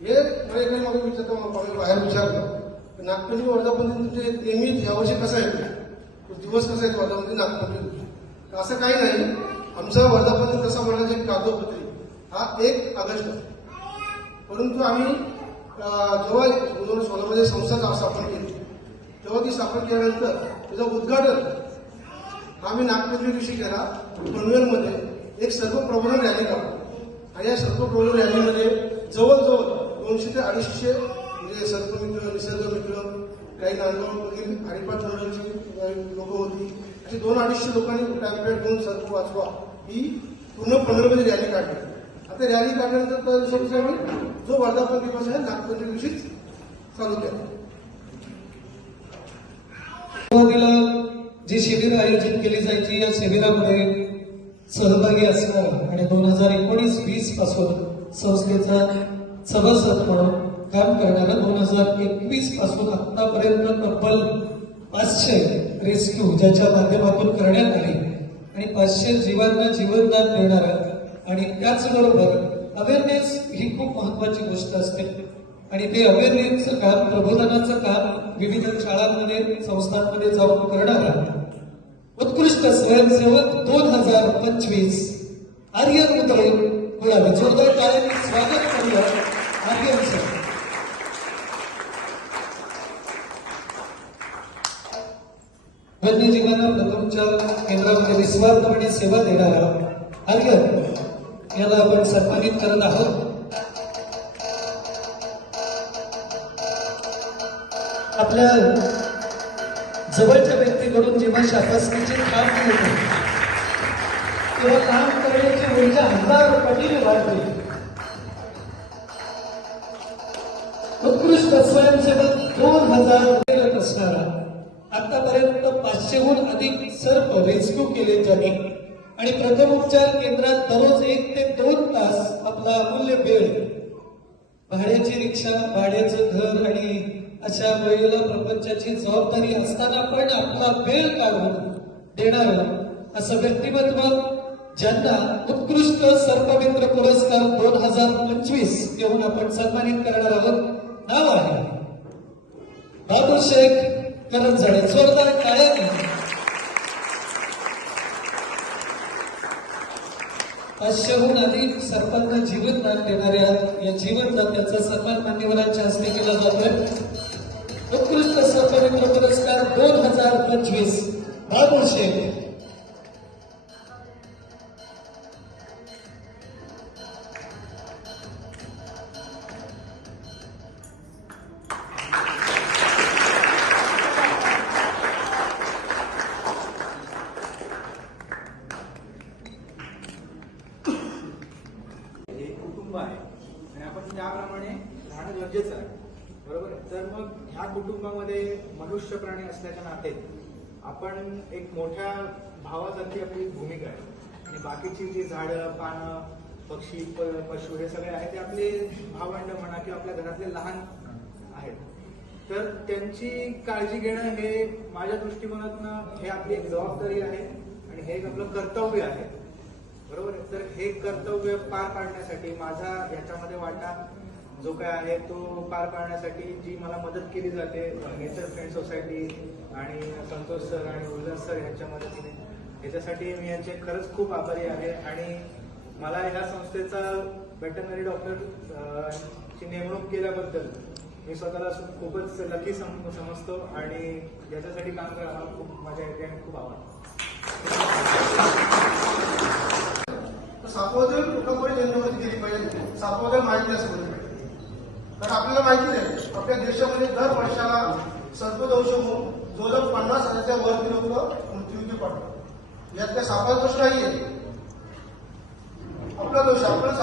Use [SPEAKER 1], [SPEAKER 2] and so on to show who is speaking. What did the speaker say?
[SPEAKER 1] हे मला एका विचारतो मला बाहेर विचारलं. नागपंचमी वर्धापन तुमचे म्हणजे नेहमी यावर्षी कसं आहे? तो दिवस कसा आहे? वर्धापन नागपंचमी असं काही नाही. आमचा वर्धापन कसा म्हणायचं एक कागदपत्री हा एक आदर्श. परंतु आम्ही जेव्हा दोन सोलामध्ये संस्था स्थापन केली तेव्हा ती स्थापन केल्यानंतर त्याचं उद्घाटन आम्ही नागपंचमी दिवशी केला. पनवेलमध्ये एक सर्वप्रबोधन रॅली काढली. आणि या सर्व प्रबोधन रॅलीमध्ये जवळजवळ दोनशे ते अडीचशे म्हणजे सर्पमित्र निसर्ग मित्र काही नांदगावमधील हरिपाठ मंडळाची लोक होती. अशी दोन अडीचशे लोकांनी टॅम्पलेट घेऊन सर्प वाचवा ही पूर्ण पनवेलमध्ये रॅली काढली. आता रॅली काढल्यानंतर त्या दिवसापासून आम्ही जो वर्धापन दिवस आहे नागपूरच्या दिवशीच चालू केला.
[SPEAKER 2] सुरुवातीला जी शिबिर आयोजित केली जायची या शिबिरामध्ये सहभागी असणार आणि दोन हजार एकोणीस वीसपासून संस्थेचा सभासद म्हणून काम करणारं दोन हजार एकवीसपासून आतापर्यंत तब्बल पाचशे रेस्क्यू ज्याच्या माध्यमातून करण्यात आले. आणि पाचशे जीवांना जीवनदान देणारा आणि त्याचबरोबर अवेअरनेस ही खूप महत्वाची गोष्ट असते. आणि ते अवेअरनेसचं काम प्रबोधनाचं काम विविध शाळांमध्ये संस्थांमध्ये जाऊन करणारा. उत्कृष्ट स्वयंसेवक दोन हजार पंचवीस. आर्य उदय जोरदार टाळ्यांनी स्वागत करूया. आर्यन सर वन्यजीवांना प्रथमच्या केंद्रामध्ये निस्वार्थपणे सेवा देणारा आर्यन याला आपण सन्मानित करत आहोत आपल्या जवळच्या व्यक्तीकडून जेव्हा शासनाचे काम मिळते तेव्हा काम करण्याची ऊर्जा हजार पटीने वाढते. स्वयंसेवक दोन हजार करत असणारा आतापर्यंत पाचशेहून अधिक सर्प रेस्क्यू केले त्यांनी आणि प्रथम उपचार केंद्रात दररोज एक ते दोन तास आपला अमूल्य वेळ भाड्याची रिक्षा भाड्याचं घर आणि अशा वेळेला प्रपंचाची जबाबदारी असताना पण आपला वेळ काढून देणार असं व्यक्तिमत्व ज्यांना उत्कृष्ट सर्पमित्र पुरस्कार दोन हजार पंचवीस देऊन आपण सन्मानित करणार आहोत. नाव आहे. बहादूर शेख करत झाडे जोरदार टाळ्याने पाचशेहून अधिक सर्पांना जीवनदान देणाऱ्या या जीवनदात्याचा सन्मान मान्यवरांच्या हस्ते केला जातोय. उत्कृष्ट सर्पमित्र पुरस्कार दोन हजार पंचवीस. बाबूल शेख.
[SPEAKER 3] कुटुंब आहे. आणि आपण त्याप्रमाणे राहणं गरजेचं आहे. बरोबर? तर मग ह्या कुटुंबामध्ये मनुष्य प्राणी असल्याच्या नाते आपण एक मोठ्या भावासारखी आपली भूमिका आहे. आणि बाकीची जी झाडं पानं पक्षी पशु हे सगळे आहेत ते आपले भावंड म्हणा किंवा आपल्या घरातले लहान आहेत. तर त्यांची काळजी घेणं हे माझ्या दृष्टिकोनातनं हे आपली एक जबाबदारी आहे. आणि हे एक आपलं कर्तव्य आहे. बरोबर आहे. तर हे कर्तव्य पार पाडण्यासाठी माझा याच्यामध्ये वाटा जो काय आहे तो पार पाडण्यासाठी जी मला मदत केली जाते नेचर फ्रेंड सोसायटी आणि संतोष सर आणि उल्हास सर यांच्या मदतीने याच्यासाठी मी यांचे खरंच खूप आभारी आहे. आणि मला या संस्थेचा वेटनरी डॉक्टर ची नेमणूक केल्याबद्दल मी स्वतःला खूपच लकी सम समजतो आणि याच्यासाठी काम करायला मला खूप माझ्या येते आणि खूप आवडतं.
[SPEAKER 1] तर सापवदल जनतेमध्ये गेली पाहिजे. सापवदल माहिती असं पाहिजे तर आपल्याला माहिती आहे आपल्या देशामध्ये दर वर्षाला सर्पदंश होऊन जवळजवळ पन्नास हजारच्या वरती लोक मृत्यूचे पडतात. यात काय सापाचा दोष नाहीये. आपला दोष आपण